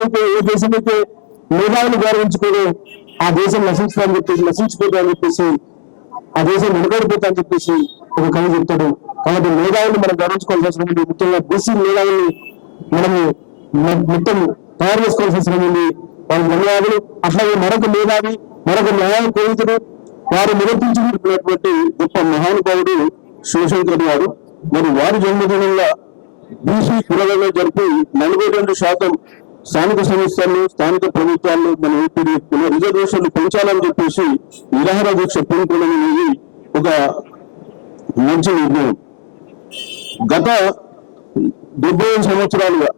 ఏ దేశం అయితే మేధావులు గౌరవించుకొని ఆ దేశం నశించుకోని చెప్పేసి నశించిపోతామని చెప్పేసి ఆ దేశం వెనుకడిపోతా అని చెప్పేసి ఒక కవి చెప్తాడు. కాబట్టి మేధావులు మనం గౌరవించుకోవాల్సిన అవసరం ఉంది. ముఖ్యంగా బీసీ మేధావుల్ని మనము మొత్తం తయారు చేసుకోవాల్సిన అవసరం ఉంది. వాళ్ళ ధన్యవాదాలు. అట్లాగే మరొక మేధావి, మరొక న్యాయ కోవితుడు, వారు నివర్తించినటువంటి గొప్ప మహానుభావుడు శివశంకర్ గారు. మరి వారి జన్మదినంగా బీసీ కులగణన జరిపి 42% స్థానిక సంస్థలు, స్థానిక ప్రభుత్వాలు మన ఏపీ రిజర్వేషన్లు పెంచాలని చెప్పేసి నిరాహార దీక్ష పూనుకోవడం అనేది ఒక మంచి నిర్ణయం. గత 75 సంవత్సరాలుగా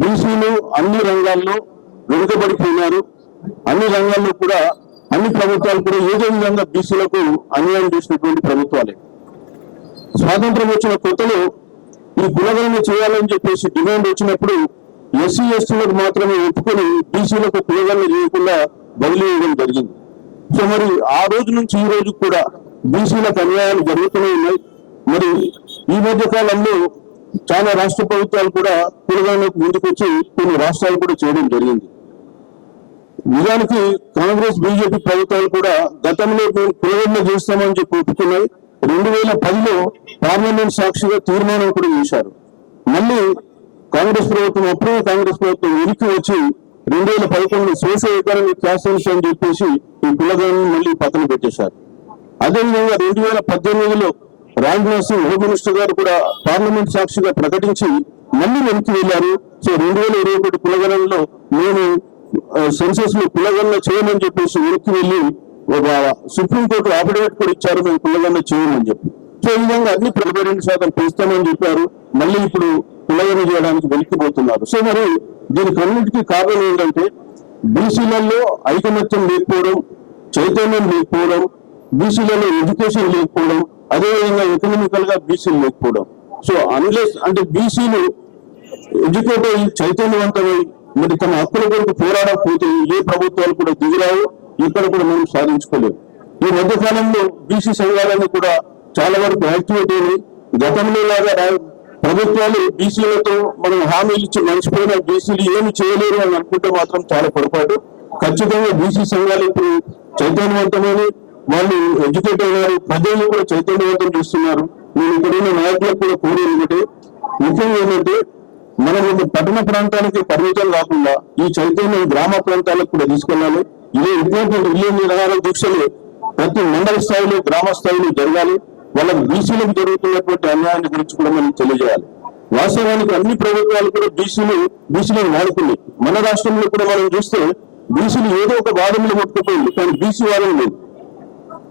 బీసీలు అన్ని రంగాల్లో వెనుకబడిపోయినారు. అన్ని రంగాల్లో కూడా అన్ని ప్రభుత్వాలు కూడా ఏదో విధంగా బీసీలకు అన్యాయం చేసినటువంటి ప్రభుత్వాలే. స్వాతంత్రం వచ్చిన కొత్తలో ఈ కులగణన చేయాలని చెప్పేసి డిమాండ్ వచ్చినప్పుడు ఎస్సీ ఎస్టీలకు మాత్రమే ఒప్పుకొని బీసీలకు కులగణన చేయకుండా బదిలీ ఇవ్వడం జరిగింది. సో మరి ఆ రోజు నుంచి ఈ రోజు కూడా బీసీలకు అన్యాయాలు జరుగుతూనే ఉన్నాయి. మరి ఈ మధ్య కాలంలో చాలా రాష్ట్ర ప్రభుత్వాలు కూడా కులగణనకు ముందుకొచ్చి కొన్ని రాష్ట్రాలు కూడా చేయడం జరిగింది. నిజానికి కాంగ్రెస్ బీజేపీ ప్రభుత్వాలు కూడా గతంలో మేము కులగణన చేస్తామని చెప్పి ఒప్పుకున్నాయి. 2010లో పార్లమెంట్ సాక్షిగా తీర్మానం కూడా చేశారు. మళ్ళీ కాంగ్రెస్ ప్రభుత్వం అప్పుడే కాంగ్రెస్ ప్రభుత్వం వెనక్కి వచ్చి 2011 సోషల్ ఎకనామిక్ క్లాసెస్ అని చెప్పేసి ఈ కులగణనను మళ్ళీ పక్కన పెట్టేశారు. అదేవిధంగా 2018లో రాజ్నాథ్ సింగ్ హోమ్ మినిస్టర్ గారు కూడా పార్లమెంట్ సాక్షిగా ప్రకటించి మళ్ళీ వెనక్కి వెళ్ళారు. సో 2021 కులగణనలో మేము సెన్సెస్ లో కులగణన చేయమని చెప్పేసి వెనక్కి వెళ్ళి ఒక సుప్రీంకోర్టు అఫిడవిట్ కూడా ఇచ్చారు, మేము కులగణన చేయమని చెప్పి. సో ఈ విధంగా అన్ని 42% పెంచుతామని చెప్పారు. మళ్ళీ ఇప్పుడు కులగణన చేయడానికి వెలికిపోతున్నారు. సో మరి దీనికి అన్నిటికీ కారణం ఏంటంటే బీసీలలో ఐకమత్యం లేకపోవడం, చైతన్యం లేకపోవడం, బీసీలలో ఎడ్యుకేషన్ లేకపోవడం, అదేవిధంగా ఎకనామికల్ గా బీసీలు లేకపోవడం. సో అన్లెస్ అంటే బీసీలు ఎడ్యుకేట్ అయ్యి చైతన్యవంతమై మరి తమ హక్కుల కొరకు పోరాడకపోతే ఏ ప్రభుత్వాలు కూడా దిగిరావు, ఇక్కడ కూడా మనం సాధించుకోలేము. ఈ మధ్య కాలంలో బీసీ సంఘాలన్నీ కూడా చాలా వరకు యాక్టివేట్ అయినాయి. గతంలో లాగా ప్రభుత్వాలు బీసీలతో మనం హామీలు ఇచ్చి మర్చిపోయిన బీసీలు ఏమి చేయలేరు అని అనుకుంటే మాత్రం చాలా పొరపాటు. ఖచ్చితంగా బీసీ సంఘాలు ఇప్పుడు చైతన్యవంతమైన వాళ్ళు ఎడ్యుకేట్ అయినారు, ప్రజలు కూడా చైతన్యవంతం చేస్తున్నారు. నేను ఇక్కడ ఉన్న నాయకులకు కూడా కోరేది ఒకటే, ముఖ్యంగా ఏంటంటే మనం పట్టణ ప్రాంతాలకి పరిమితం కాకుండా ఈ చైతన్యం గ్రామ ప్రాంతాలకు కూడా తీసుకెళ్ళాలి. ఇదే ఇటువంటి రిలే నిరాహార దీక్షలు ప్రతి మండల స్థాయిలో, గ్రామ స్థాయిలో జరగాలి. వాళ్ళకి బీసీలకు జరుగుతున్నటువంటి అన్యాయాన్ని గురించి కూడా మనం తెలియజేయాలి. వాస్తవానికి అన్ని ప్రభుత్వాలు కూడా బీసీలను వాడుకున్నాయి. మన రాష్ట్రంలో కూడా మనం చూస్తే బీసీలు ఏదో ఒక వాదంలో కొట్టుకుపోయింది, కానీ బీసీ వాదం లేదు.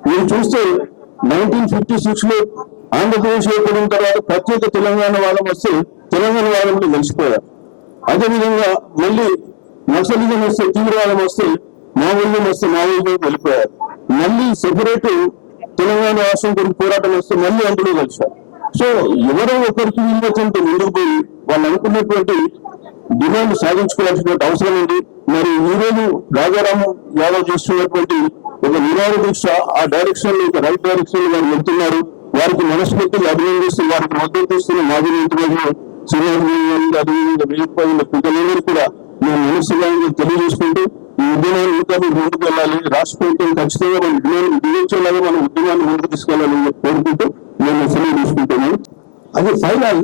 మీరు చూస్తే 1956లో ఆంధ్రప్రదేశ్ ఏర్పడిన తర్వాత ప్రత్యేక తెలంగాణ వాదం వస్తే తెలంగాణ వాదంలో కలిసిపోయారు. అదేవిధంగా మళ్ళీ నక్సలిజం వస్తే, తీవ్రవాదం వస్తే, మావోయిజం వస్తే మావోయిజం వెళ్ళిపోయారు. మళ్ళీ సెపరేట్ తెలంగాణ రాష్ట్రం గురించి పోరాటం వస్తే మళ్ళీ అందులో కలిశారు. సో ఎవరో ఒకరికి వీళ్ళకంటే ముందుకు పోయి వాళ్ళు అనుకున్నటువంటి డిమాండ్ సాధించుకోవాల్సిన అవసరం ఉంది. మరి ఈ రోజు రాజారాం యాదవ్ చేస్తున్నటువంటి ఒక నిరాహార దీక్ష ఆ డైరెక్షన్ లో, రైట్ డైరెక్షన్ లో వారు వెళ్తున్నారు. వారికి మనస్ఫూర్తిగా అభినందిస్తూ వారికి మద్దతు ఇస్తున్న మాజీ మంత్రులు శ్రీనివాస అదేవిధంగా పిల్లలందరూ కూడా మేము మనస్సుగా తెలియజేసుకుంటూ ఈ ఉద్యమాన్ని ఇంకా ముందుకు వెళ్ళాలి. రాష్ట్ర ప్రభుత్వం ఖచ్చితంగా మనం దిగించేలాగా మన ఉద్యమాన్ని ముందుకు తీసుకెళ్లాలని కోరుకుంటూ మేము సెలవు తీసుకుంటున్నాను. అది ఫైనల్.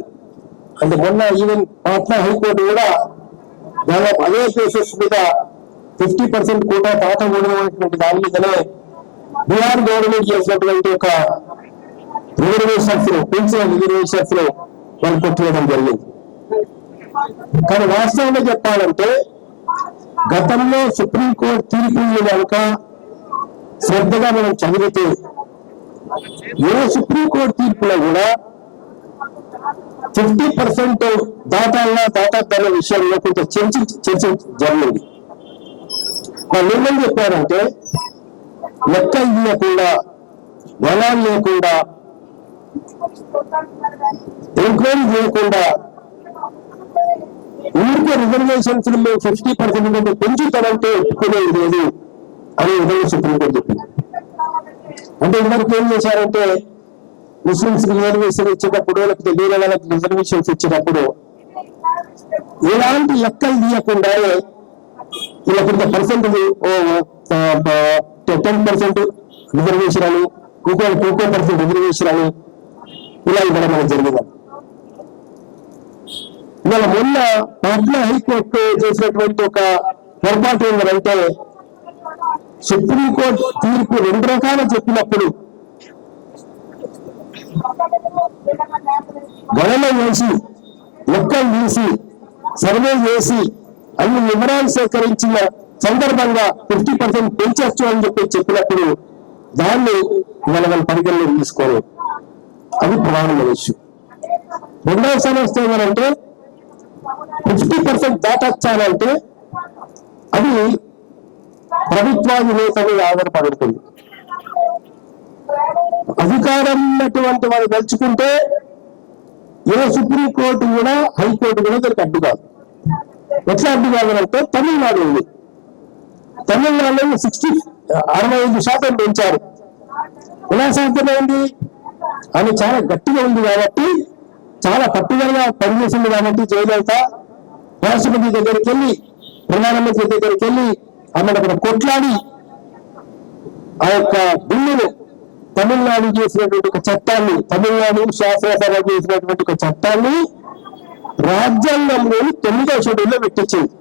అంటే మొన్న ఈవెన్ పాట్నా హైకోర్టు కూడా దాదాపు అదే కేసెస్ మీద 50% కోటా తాతకూడదనేటువంటి దాని మీదనే బీహార్ గవర్నమెంట్ చేసినటువంటి ఒక రిజర్వేషన్స్ లో, పెన్షన్ రిజర్వేషన్స్ లో వాళ్ళు కొట్టుకోవడం జరిగింది. కానీ వాస్తవంగా చెప్పాలంటే గతంలో సుప్రీంకోర్టు తీర్పులు కనుక శ్రద్ధగా మనం చదివితే ఏ సుప్రీంకోర్టు తీర్పులో కూడా 50% దాతల విషయంలో కొంత చర్చ జరిగింది. వాళ్ళు ఏమని చెప్పారంటే లెక్కలు తీయకుండా, బలాలు లేకుండా, ఎంక్వైరీ చేయకుండా ఊరికే రిజర్వేషన్స్ 50% పెంచుతారంటే ఒప్పుకునేది లేదు అని విధంగా సుప్రీంకోర్టు చెప్పింది. అంటే ఇదివరకు ఏం చేశారంటే ముస్లింస్ రిజర్వేషన్ ఇచ్చేటప్పుడు, లేకపోతే వేరే వాళ్ళకి రిజర్వేషన్స్ ఇచ్చేటప్పుడు ఎలాంటి లెక్కలు తీయకుండా ఇలా కొంత పర్సెంటేజ్ 10% రిజర్వేషన్ అని, ఇంకో పర్సెంట్ రిజర్వేషన్ అని ఇలా ఇవ్వడం మనకు జరిగింది. ఇవాళ మొన్న పాట్నా హైకోర్టు చేసినటువంటి ఒక పొరపాటు ఏంటంటే, సుప్రీంకోర్టు తీర్పు 2 రకాలు చెప్పినప్పుడు గణన చేసి, లెక్కలు తీసి, సర్వే చేసి అన్ని వివరాలు సేకరించిన సందర్భంగా 50% పెంచవచ్చు అని చెప్పినప్పుడు దాన్ని మనం పరిగణలోకి తీసుకోలేదు. అది ప్రధానమైన ఇష్యూ. రెండవ సమస్య ఏమంటే 50% దాటొచ్చానంటే అది ప్రభుత్వాధినేత మీద ఆధారపడి ఉంటుంది. అధికారం ఉన్నటువంటి వాళ్ళు తలుచుకుంటే ఏ సుప్రీంకోర్టు కూడా, హైకోర్టు కూడా దానికి అడ్డు కాదు. ఎట్లా అడ్డు కాదంటే తమిళనాడు ఉంది. తమిళనాడులో 65% పెంచారు. ఎలా సాధ్యమైంది? ఆమె చాలా గట్టిగా ఉంది కాబట్టి, చాలా పట్టుదలగా పనిచేసింది కాబట్టి జయలలిత రాష్ట్రపతి దగ్గరికి వెళ్ళి, ప్రధానమంత్రి దగ్గరికి వెళ్ళి ఆమె అక్కడ కొట్లాడి ఆ యొక్క బిల్లును, తమిళనాడు చేసినటువంటి ఒక చట్టాన్ని, తమిళనాడు శాసనసభ చేసినటువంటి ఒక చట్టాన్ని రాజ్యాంగంలోని 9వ షెడ్యూల్లో పెట్టించింది.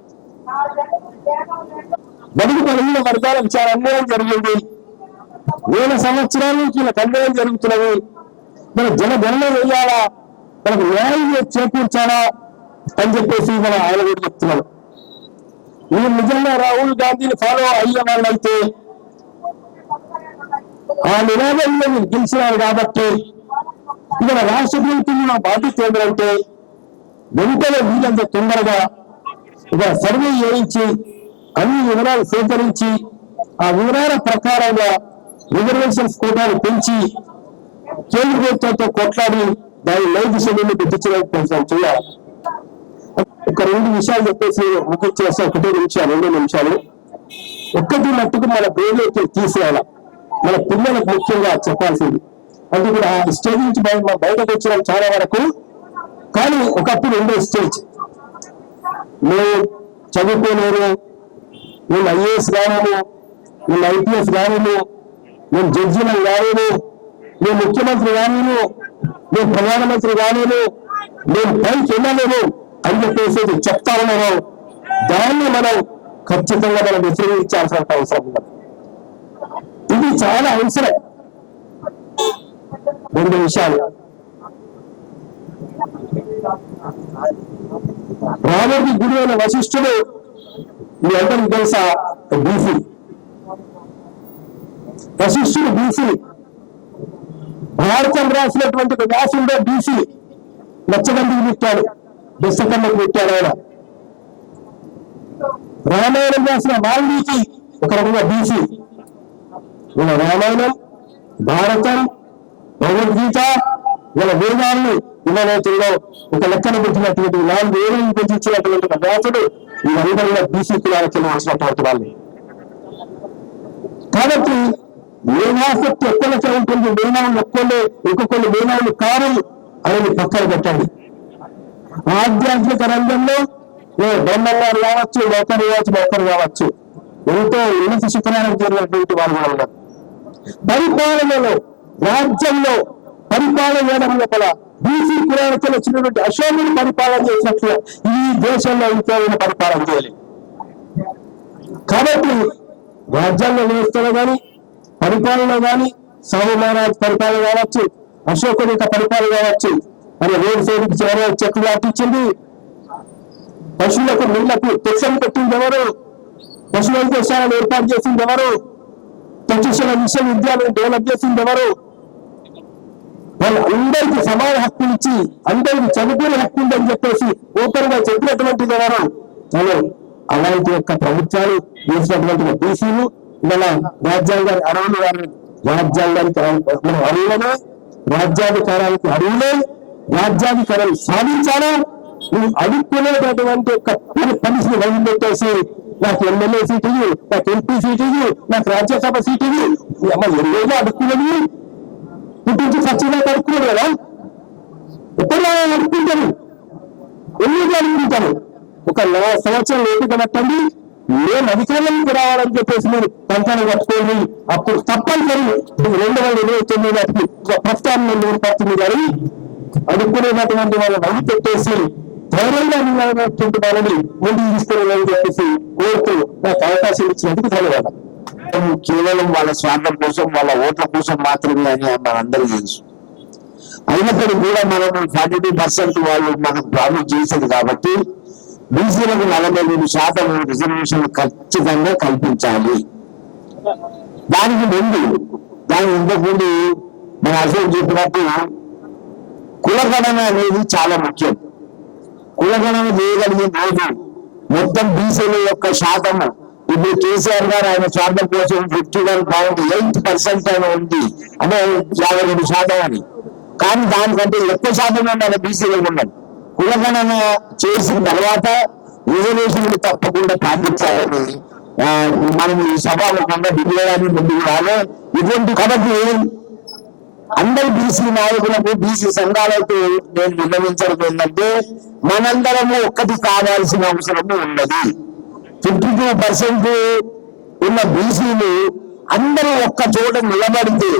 బడుగు బలహీన వర్గాలకు చాలా అన్యాయం జరిగింది. 1000 సంవత్సరాల నుంచి ఇలా అన్యాయం జరుగుతున్నది. మన జనగణన వేయాలా, మనకు న్యాయం చేకూర్చాలా అని చెప్పేసి మన ఆయన కూడా చెప్తున్నాడు. మీరు నిజంగా రాహుల్ గాంధీని ఫాలో అయ్యే వాళ్ళైతే, ఆ నినాదంలో మీరు గెలిచినారు కాబట్టి ఇక్కడ రాష్ట్ర ప్రభుత్వం నా బాధ్యత ఏంటంటే వెంటనే వీళ్ళంత తొందరగా ఇక సర్వే చేయించి అన్ని వివరాలు సేకరించి ఆ వివరాల ప్రకారంగా రిజర్వేషన్స్ కోటాలు పెంచి కేంద్ర ప్రభుత్వంతో కొట్లాడి దాని లైఫ్ షెడ్యూల్ పెట్టించడానికి ప్రయత్నం చేయాలి. ఒక 2 విషయాలు చెప్పేసి ముగించేస్తే 2 నిమిషాలు. ఒక్కటి మట్టుకు మన బ్రెయిన్లోకి తీసేయాలి. మన పిల్లలకు ముఖ్యంగా చెప్పాల్సింది. అంటే ఇప్పుడు ఆ స్టేజ్ నుంచి బయటకు వచ్చిన చాలా వరకు, కానీ ఒకప్పుడు ఉండే స్టేజ్, మేము చదువుకోలేరు, మేము IAS కాలేము, మేము IPS కాలేము, మేము జడ్జిలను కాలేము, మేము ముఖ్యమంత్రి కాలేము, మేము ప్రధానమంత్రి కాలేము, మేము పైకి వెళ్ళలేము అని చెప్పేసి చెప్తా ఉన్నాము. దాన్ని మనం ఖచ్చితంగా మనం వ్యతిరేకించాల్సిన అవసరం ఉంది. ఇది చాలా అవసరం. 2 విషయాలు. రాముడికి గురి అయిన వశిష్ఠుడు మీ అందరికి తెలుసా? బీసీ. వశిష్ఠుడు బీసీ. భారతం రాసినటువంటి ఒక వ్యాసుడు బీసీ. లచ్చగండికి పెట్టాడు, బెస్తకమ్మకి పెట్టాడు ఆయన. రామాయణం రాసిన వాల్మీకి ఒక రకంగా బీసీ. ఇలా రామాయణం, భారతం, భగవద్గీత, ఇలా వేదాలను హిమాలయంలో ఒక లెక్కన పెట్టినటువంటి 4 వేలను పెంచినటువంటి ఒక వ్యాసుడు వీళ్ళందరూ కూడా బీసీ కులాలకి వచ్చినటువంటి వాళ్ళు. కాబట్టి మేధాశక్తి ఒక్కలకే ఉంటుంది, మేధావులు ఒక్కళ్ళే, ఇంకొకళ్ళు మేధావులు కారు అనేది పక్కన పెట్టండి. ఆధ్యాత్మిక రంగంలో బ్రహ్మగారు కావచ్చు, మొక్కరు కావచ్చు, ఎంతో ఉన్నత శిఖరాలకు చేరినటువంటి వాళ్ళు కూడా ఉన్నారు. పరిపాలనలో, రాజ్యంలో పరిపాలన చేయడం లోపల బీసీ కులాలతో వచ్చినటువంటి అశోకుడు పరిపాలన చేసినట్లు ఈ దేశంలో ఇంకేమైనా పరిపాలన చేయాలి. కాబట్టి రాజ్యాంగ వ్యవస్థలో కానీ, పరిపాలన కానీ, సాహు మహారాజ్ పరిపాలన కావచ్చు, అశోకుడి యొక్క పరిపాలన కావచ్చు, అని రోడ్ సైడ్కి చెట్లు నాటించింది. పశువులకు నీళ్లకు తెచ్చని పెట్టింది ఎవరు? పశు వైద్యశాలను ఏర్పాటు చేసింది ఎవరు? తక్షశిల విశ్వవిద్యాలయం డెవలప్ చేసింది ఎవరు? వాళ్ళందరికీ సమాన హక్కులు ఇచ్చి అందరికీ చదువుకునే హక్కు ఉందని చెప్పేసి ఓపెన్ గా చెప్పినటువంటిది ఎవరు? అలాంటి యొక్క ప్రభుత్వాలు చేసినటువంటి బీసీలు మన రాజ్యాంగానికి అర్హులు, రాజ్యాంగానికి అర్హులనే, రాజ్యాధికారానికి అర్హులే, రాజ్యాధికారాలు సాధించాలా. నువ్వు అడుక్కునేటటువంటి ఒక పరిస్థితి వదిలిపెట్టేసి నాకు ఎమ్మెల్యే సీట్ ఇవ్వు, నాకు ఎంపీ సీట్ ఇవ్వు, నాకు రాజ్యసభ సీట్ ఇవ్వు, ఎన్నో అడుక్కునేది పుట్టించి ఖచ్చితంగా అడుక్కున్నాడు కదా. ఎప్పుడు అడుక్కుంటాను, ఎన్ని అడుక్కుంటాను? ఒక 4 సంవత్సరాలు ఓపిక పట్టండి, మేము అధికారంలోకి రావాలని చెప్పేసి మీరు పంచాన్ని కట్టుకోండి. అప్పుడు తప్పనిసరి 2029 ప్రస్థానంలో గారి అడుక్కునేటటువంటి వాళ్ళని అవి పెట్టేసి ధైర్యంగా ఉన్నటువంటి వాళ్ళని ముందుకు తీసుకుని చెప్పేసి కోరుతూ నాకు అవకాశం ఇచ్చినందుకు ధన్యవాదాలు. కేవలం వాళ్ళ స్వార్థం కోసం, వాళ్ళ ఓట్ల కోసం మాత్రమే అని మనందరికీ తెలుసు. అయినప్పటికీ కూడా మనం 42% వాళ్ళు మనకు ప్రాబ్లం చేసేది కాబట్టి బీసీలకు 43% రిజర్వేషన్లు ఖచ్చితంగా కల్పించాలి. దానికి ఇంతకుముందు మన అశోక్ చెప్పినట్టు కులగణన అనేది చాలా ముఖ్యం. కులగణన చేయగలిగే రోజు మొత్తం బీసీల యొక్క శాతము ఇప్పుడు కేసీఆర్ గారు ఆయన స్వార్థం కోసం 51.8% అని ఉంది, అంటే 52% అని. కానీ దానికంటే ఎక్కువ శాతం మన బీసీలో ఉన్నది. కులగణన చేసిన తర్వాత రిజర్వేషన్లు తప్పకుండా పాటించాలని మనం ఈ సభాముఖంగా ఢిల్లీని ముందుకు రాలే. ఇటువంటి కాబట్టి అందరి బీసీ నాయకులకు, బీసీ సంఘాలకు నేను విన్నవించడం ఏంటంటే, మనందరము ఒక్కటి కావాల్సిన అవసరము ఉన్నది. 52% ఉన్న బీసీలు అందరూ ఒక్క చోట నిలబడితే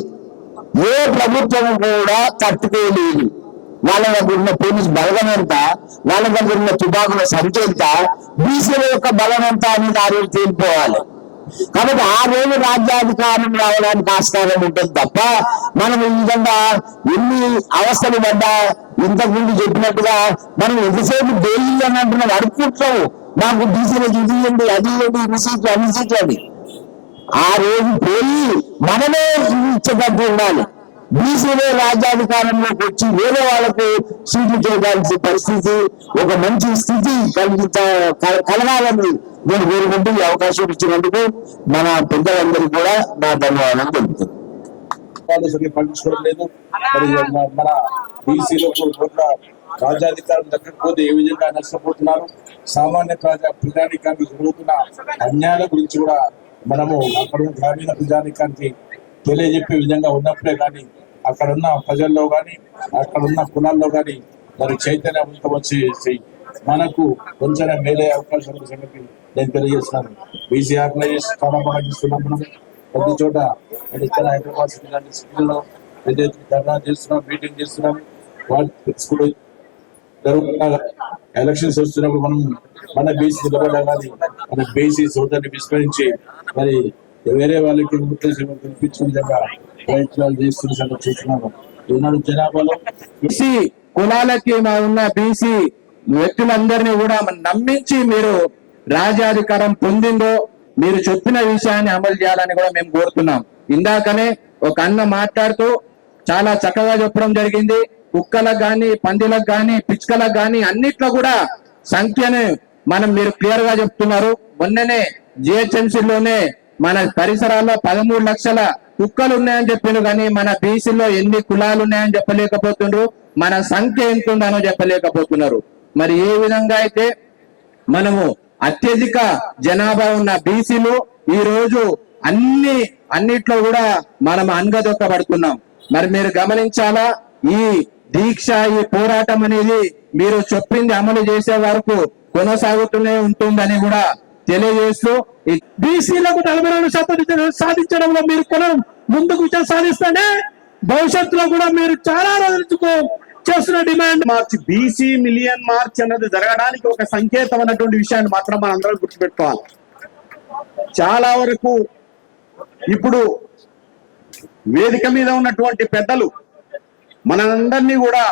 ఏ ప్రభుత్వం కూడా తట్టుకోలేదు. వాళ్ళ దగ్గర ఉన్న పోలీస్ బలగం ఎంత, వాళ్ళ దగ్గర ఉన్న తుపాకుల సంఖ్య ఎంత, బీసీల యొక్క బలం ఎంత అనేది ఆ రోజు తేలిపోవాలి. కాబట్టి ఆ రోజు రాజ్యాధికారం రావడానికి ఆస్కారం ఉంటుంది తప్ప మనం ఈ విధంగా ఎన్ని అవస్థలు పడ్డా, ఇంతకుముందు చెప్పినట్టుగా మనం ఎంతసేపు డైలీ అని అంటున్నాం, అడుక్కుంటాము మాకు బీసీలకు ఇది ఇవ్వండి, అది ఇవ్వండి, ఇన్ని సీట్లు అన్ని సీట్లు అని. ఆ రోజు పోయి మనమే ఇచ్చేటట్టు ఉండాలి. బీసీలో రాజ్యాధికారంలోకి వచ్చి వేరే వాళ్ళకు సీట్లు చేయడానికి పరిస్థితి, ఒక మంచి స్థితి కలగాలని నేను కోరుకుంటూ ఈ అవకాశం ఇచ్చినందుకు మన పెద్దలందరికీ కూడా నా ధన్యవాదాలు తెలుపుతున్నాను. పట్టించుకోవడం లేదు. మన బీసీలకు రాజ్యాధికారం దక్కకపోతే ఏ విధంగా నష్టపోతున్నారు, సామాన్య ప్రజానికానికి జరుగుతున్న అన్యాయాల గురించి కూడా మనము అక్కడ గ్రామీణ ప్రజానికానికి తెలియజెప్పే విధంగా ఉన్నప్పుడే కానీ అక్కడున్న ప్రజల్లో కానీ అక్కడున్న కులాల్లో కానీ మరి చైతన్యం వచ్చి మనకు కొంచెం మేలే అవకాశం సంగతి నేను తెలియజేస్తున్నాను. బీసీ ఆర్గనైజేషన్ చాలా బాగా చేస్తున్నాం. మనం ప్రతి చోట ఇక్కడ హైదరాబాద్ సిటీలో పెద్ద ఎత్తున ధర్నా చేస్తున్నాం, మీటింగ్ చేస్తున్నాం. వాళ్ళు జరుగుతున్న ఎలక్షన్స్ వస్తున్నప్పుడు మనం మన బీసీ నిలబడాలని, మన బీసీ సోదరిని విస్మరించి మరి వేరే వాళ్ళకి కల్పించే విధంగా ప్రయత్నాలు చేస్తున్న సంగతి చూస్తున్నాము. ఈనాడు జనాభాలో బీసీ కులాలకి ఉన్న బీసీ వ్యక్తులందరినీ కూడా నమ్మించి మీరు రాజ్యాధికారం పొందిందో మీరు చెప్పిన విషయాన్ని అమలు చేయాలని కూడా మేము కోరుతున్నాం. ఇందాకనే ఒక అన్న మాట్లాడుతూ చాలా చక్కగా చెప్పడం జరిగింది. కుక్కలకు గాని, పందిలకు గాని, పిచ్చుకలకు గాని అన్నిట్లో కూడా సంఖ్యను మీరు క్లియర్ గా చెప్తున్నారు. మొన్ననే జిహెచ్ఎంసీలోనే మన పరిసరాల్లో 13 లక్షల కుక్కలు ఉన్నాయని చెప్పిండ్రు, కానీ మన బీసీలో ఎన్ని కులాలు ఉన్నాయని చెప్పలేకపోతున్నారు, మన సంఖ్య ఎంత ఉందనో చెప్పలేకపోతున్నారు. మరి ఏ విధంగా అయితే మనము అత్యధిక జనాభా ఉన్న బీసీలు ఈ రోజు అన్నిట్లో కూడా మనం అనగదొక్కబడుతున్నాం. మరి మీరు గమనించాలా, ఈ దీక్ష, ఈ పోరాటం అనేది మీరు చెప్పింది అమలు చేసే వరకు కొనసాగుతూనే ఉంటుందని కూడా తెలియజేస్తూ, బీసీలకు 42% సాధించడంలో మీరు ముందుకు సాధిస్తేనే భవిష్యత్తులో కూడా మీరు చాలా రోజులకు చేస్తున్న demand March, BC million March అన్నది జరగడానికి ఒక సంకేతం అన్నటువంటి విషయాన్ని మాత్రం మనం అందరం గుర్తుపెట్టుకోవాలి. చాలా వరకు ఇప్పుడు వేదిక మీద ఉన్నటువంటి పెద్దలు మనందరినీ కూడా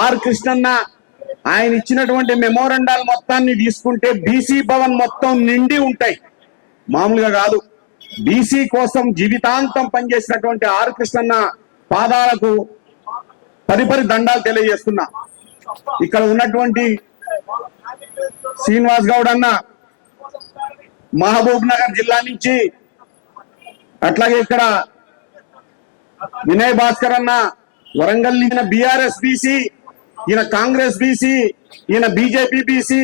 ఆర్ కృష్ణన్న ఆయన ఇచ్చినటువంటి మెమోరండాల్ మొత్తాన్ని తీసుకుంటే బీసీ భవన్ మొత్తం నిండి ఉంటాయి, మామూలుగా కాదు. బీసీ కోసం జీవితాంతం పనిచేసినటువంటి ఆర్ కృష్ణన్న పాదాలకు పరిపరి దండాలు తెలియజేస్తున్నా. ఇక్కడ ఉన్నటువంటి శ్రీనివాస్ గౌడ్ అన్న మహబూబ్ నగర్ జిల్లా నుంచి, అట్లాగే ఇక్కడ వినయ్ భాస్కర్ అన్న వరంగల్, ఈయన బీఆర్ఎస్ బీసీ, ఈయన కాంగ్రెస్ బీసీ, ఈయన బీజేపీ బీసీ,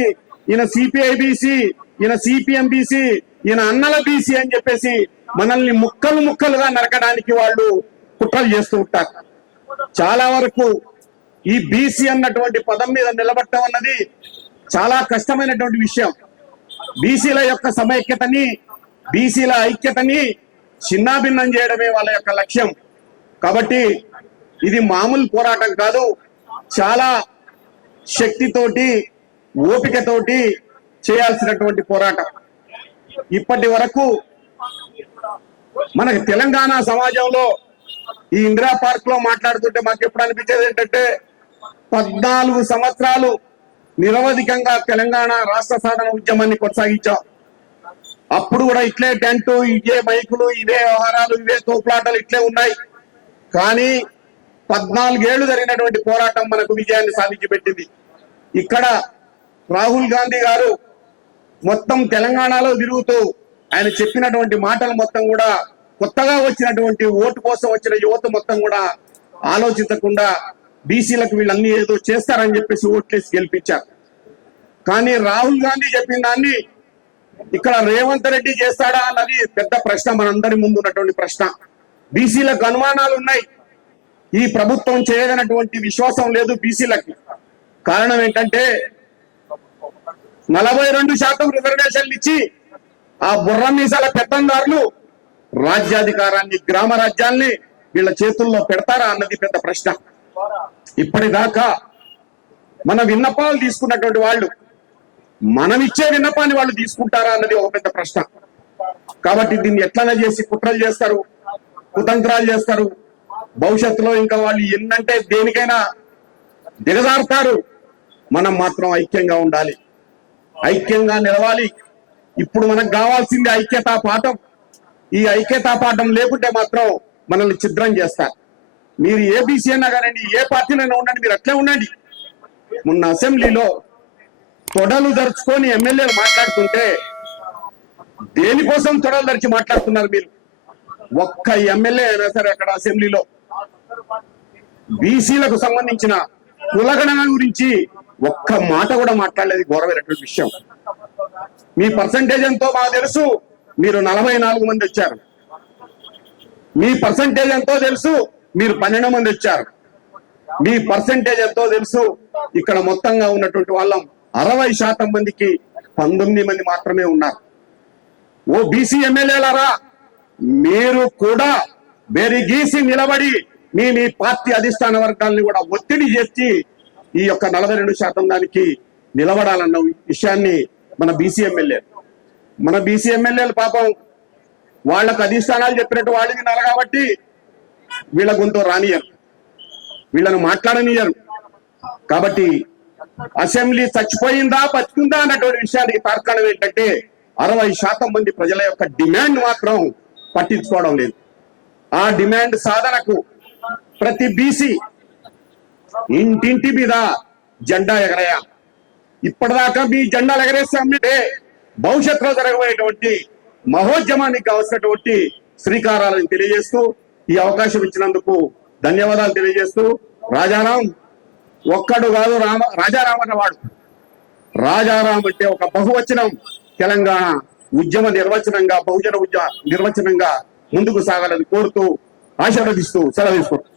ఈయన సిపిఐ బీసీ, ఈయన సిపిఎం బీసీ, ఈయన అన్నల బీసీ అని చెప్పేసి మనల్ని ముక్కలు ముక్కలుగా నరకడానికి వాళ్ళు కుట్రలు చేస్తూ ఉంటారు. చాలా వరకు ఈ బీసీ అన్నటువంటి పదం మీద నిలబడటం అన్నది చాలా కష్టమైనటువంటి విషయం. బీసీల యొక్క సమైక్యతని, బీసీల ఐక్యతని చిన్నాభిన్నం చేయడమే వాళ్ళ యొక్క లక్ష్యం. కాబట్టి ఇది మామూలు పోరాటం కాదు, చాలా శక్తితోటి ఓపికతోటి చేయాల్సినటువంటి పోరాటం. ఇప్పటి వరకు మనకి తెలంగాణ సమాజంలో ఈ ఇందిరా పార్క్ లో మాట్లాడుతుంటే మాకు ఎప్పుడు అనిపించేది ఏంటంటే 14 సంవత్సరాలు నిరవధికంగా తెలంగాణ రాష్ట్ర సాధన ఉద్యమాన్ని కొనసాగించాం. అప్పుడు కూడా ఇట్లే టెంటు, ఇవే మైకులు, ఇవే వ్యవహారాలు, ఇవే తోపులాటలు ఇట్లే ఉన్నాయి. కానీ 14 ఏళ్లు జరిగినటువంటి పోరాటం మనకు విజయాన్ని సాధించి పెట్టింది. ఇక్కడ రాహుల్ గాంధీ గారు మొత్తం తెలంగాణలో తిరుగుతూ ఆయన చెప్పినటువంటి మాటలు మొత్తం కూడా కొత్తగా వచ్చినటువంటి ఓటు కోసం వచ్చిన యువత మొత్తం కూడా ఆలోచించకుండా బీసీలకు వీళ్ళన్నీ ఏదో చేస్తారని చెప్పేసి ఓట్లేసి గెలిపించారు. కానీ రాహుల్ గాంధీ చెప్పిన దాన్ని ఇక్కడ రేవంత్ రెడ్డి చేస్తాడా అన్నది పెద్ద ప్రశ్న, మనందరి ముందు ఉన్నటువంటి ప్రశ్న. బీసీలకు అనుమానాలు ఉన్నాయి, ఈ ప్రభుత్వం చేయదనటువంటి విశ్వాసం లేదు బీసీలకి. కారణం ఏంటంటే 42% రిజర్వేషన్లు ఇచ్చి ఆ బుర్ర మీసాల పెత్తందారులు రాజ్యాధికారాన్ని, గ్రామ రాజ్యాల్ని వీళ్ళ చేతుల్లో పెడతారా అన్నది పెద్ద ప్రశ్న. ఇప్పటిదాకా మన విన్నపాలు తీసుకున్నటువంటి వాళ్ళు మనం ఇచ్చే విన్నపాన్ని వాళ్ళు తీసుకుంటారా అన్నది ఒక పెద్ద ప్రశ్న. కాబట్టి దీన్ని ఎట్లనే చేసి కుట్రలు చేస్తారు, కుతంత్రాలు చేస్తారు. భవిష్యత్తులో ఇంకా వాళ్ళు ఎన్నంటే దేనికైనా దిగజారుతారు. మనం మాత్రం ఐక్యంగా ఉండాలి, ఐక్యంగా నిలవాలి. ఇప్పుడు మనకు కావాల్సింది ఐక్యతా పాఠం. ఈ ఐక్యతా పాఠం లేకుంటే మాత్రం మనల్ని ఛిద్రం చేస్తారు. మీరు ఏబీసీ అయినా కానండి, ఏ పార్టీనైనా ఉండండి, మీరు అట్లే ఉండండి. మొన్న అసెంబ్లీలో తొడలు దరుచుకొని ఎమ్మెల్యేలు మాట్లాడుతుంటే దేనికోసం తొడలు దరిచి మాట్లాడుతున్నారు మీరు? ఒక్క ఎమ్మెల్యే అయినా సరే అక్కడ అసెంబ్లీలో బీసీలకు సంబంధించిన కులగణన గురించి ఒక్క మాట కూడా మాట్లాడలేదు. గౌరవమైనటువంటి విషయం. మీ పర్సంటేజ్ ఎంతో మాకు తెలుసు, మీరు 44 మంది వచ్చారు. మీ పర్సంటేజ్ ఎంతో తెలుసు, మీరు 12 మంది వచ్చారు. మీ పర్సంటేజ్ ఎంతో తెలుసు, ఇక్కడ మొత్తంగా ఉన్నటువంటి వాళ్ళం 60% మందికి 19 మంది మాత్రమే ఉన్నారు. ఓ బీసీ ఎమ్మెల్యేలారా, మీరు కూడా బెరిగీసి నిలబడి మీ పార్టీ అధిష్టాన వర్గాల్ని కూడా ఒత్తిడి చేసి ఈ యొక్క 42% దానికి నిలబడాలన్న విషయాన్ని మన బీసీ ఎమ్మెల్యేలు పాపం వాళ్ళకు అధిష్టానాలు చెప్పినట్టు వాళ్ళు వినాలి కాబట్టి వీళ్ళ గొంతు రానియరు, వీళ్ళను మాట్లాడనియరు. కాబట్టి అసెంబ్లీ చచ్చిపోయిందా బతుకుందా అన్నటువంటి విషయానికి తార్కాణం ఏంటంటే 60% మంది ప్రజల యొక్క డిమాండ్ మాత్రం పట్టించుకోవడం లేదు. ఆ డిమాండ్ సాధనకు ప్రతి బీసీ ఇంటింటి మీద జెండా ఎగరేయాలి. ఇప్పటిదాకా మీ జెండాలు ఎగరేస్తామంటే భవిష్యత్తులో జరగబోయేటువంటి మహోద్యమానికి కావాల్సినటువంటి శ్రీకారాలను తెలియజేస్తూ ఈ అవకాశం ఇచ్చినందుకు ధన్యవాదాలు తెలియజేస్తూ, రాజారాం ఒక్కడు కాదు, రాజారాం అన్నవాడు. రాజారాం అంటే ఒక బహువచనం. తెలంగాణ ఉద్యమ నిర్వచనంగా, బహుజన ఉద్యమ నిర్వచనంగా ముందుకు సాగాలని కోరుతూ, ఆశీర్వదిస్తూ సెలవు తీసుకుంటాం.